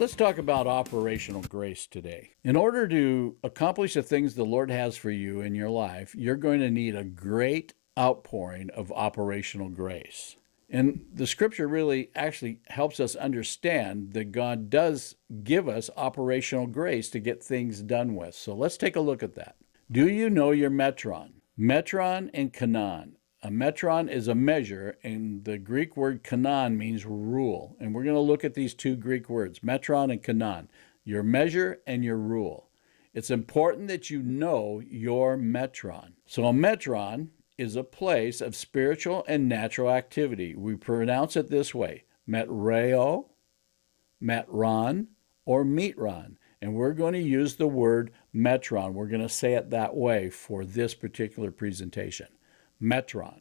Let's talk about operational grace today. In order to accomplish the things the Lord has for you in your life, you're going to need a great outpouring of operational grace. And the scripture really actually helps us understand that God does give us operational grace to get things done with. So let's take a look at that. Do you know your Metron? Metron and Kanan. A metron is a measure, and the Greek word kanan means rule. And we're going to look at these two Greek words, metron and kanan, your measure and your rule. It's important that you know your metron. So a metron is a place of spiritual and natural activity. We pronounce it this way, metreo, metron, or metron. And we're going to use the word metron. We're going to say it that way for this particular presentation. Metron,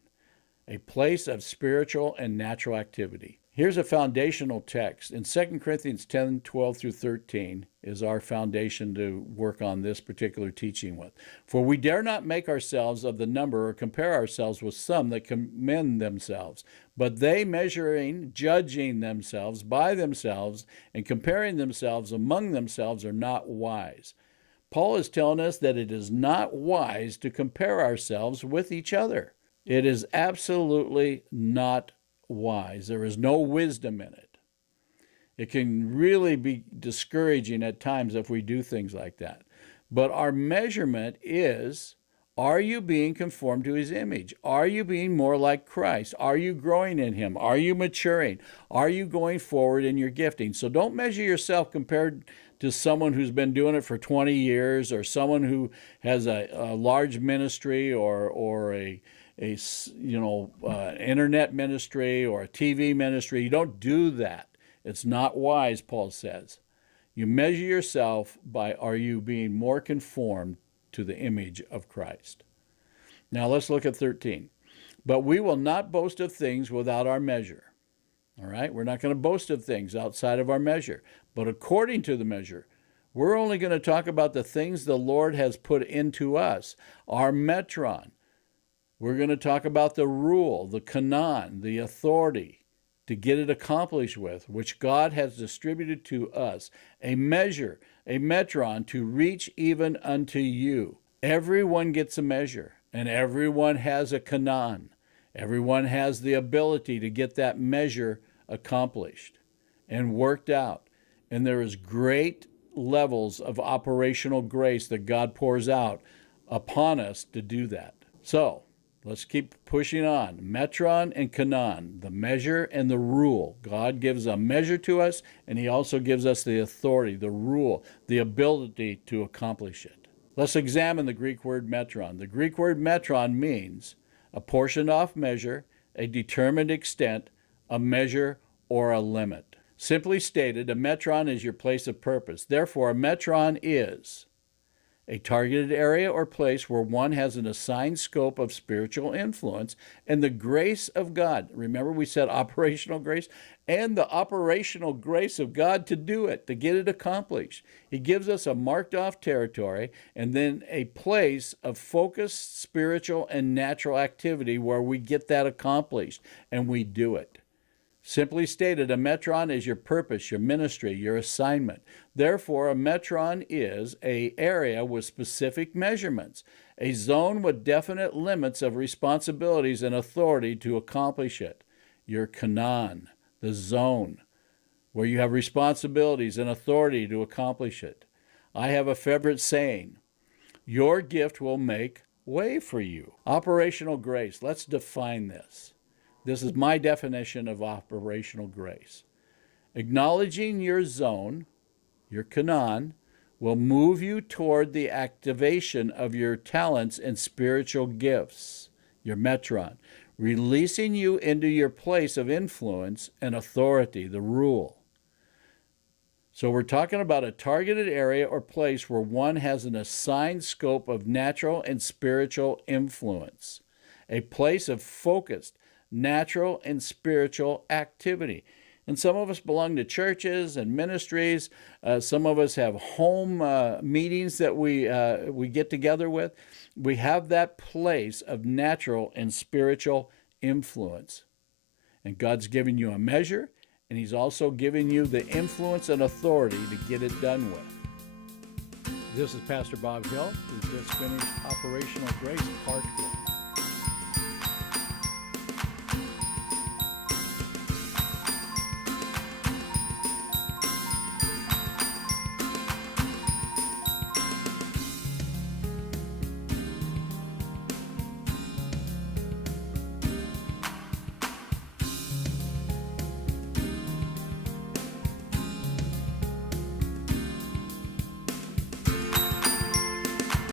a place of spiritual and natural activity. Here's a foundational text. In 2 Corinthians 10, 12 through 13 is our foundation to work on this particular teaching with. For we dare not make ourselves of the number or compare ourselves with some that commend themselves, but they measuring, judging themselves by themselves, and comparing themselves among themselves are not wise. Paul is telling us that it is not wise to compare ourselves with each other. It is absolutely not wise. There is no wisdom in it. It can really be discouraging at times if we do things like that. But our measurement is, are you being conformed to his image? Are you being more like Christ? Are you growing in him? Are you maturing? Are you going forward in your gifting? So don't measure yourself compared to someone who's been doing it for 20 years or someone who has a large ministry or a internet ministry or a TV ministry. You don't do that. It's not wise, Paul says. You measure yourself by, are you being more conformed to the image of Christ? Now let's look at 13. But we will not boast of things without our measure. All right? We're not going to boast of things outside of our measure. But according to the measure, we're only going to talk about the things the Lord has put into us, our metron. We're going to talk about the rule, the kanan, the authority to get it accomplished with, which God has distributed to us, a measure, a metron to reach even unto you. Everyone gets a measure, and everyone has a kanan. Everyone has the ability to get that measure accomplished and worked out. And there is great levels of operational grace that God pours out upon us to do that. So, let's keep pushing on. Metron and kanan, the measure and the rule. God gives a measure to us, and he also gives us the authority, the rule, the ability to accomplish it. Let's examine the Greek word metron. The Greek word metron means a portioned off measure, a determined extent, a measure, or a limit. Simply stated, a metron is your place of purpose. Therefore, a metron is a targeted area or place where one has an assigned scope of spiritual influence and the grace of God. Remember we said operational grace? And the operational grace of God to do it, to get it accomplished. He gives us a marked off territory and then a place of focused spiritual and natural activity where we get that accomplished and we do it. Simply stated, a metron is your purpose, your ministry, your assignment. Therefore, a metron is an area with specific measurements, a zone with definite limits of responsibilities and authority to accomplish it. Your kanan, the zone where you have responsibilities and authority to accomplish it. I have a favorite saying, your gift will make way for you. Operational grace, let's define this. This is my definition of operational grace. Acknowledging your zone, your kanan, will move you toward the activation of your talents and spiritual gifts, your metron, releasing you into your place of influence and authority, the rule. So we're talking about a targeted area or place where one has an assigned scope of natural and spiritual influence, a place of focused natural and spiritual activity. And some of us belong to churches and ministries. Some of us have home meetings that we get together with. We have that place of natural and spiritual influence. And God's given you a measure and He's also giving you the influence and authority to get it done with. This is Pastor Bob Hill, who just finished Operational Grace Part 1.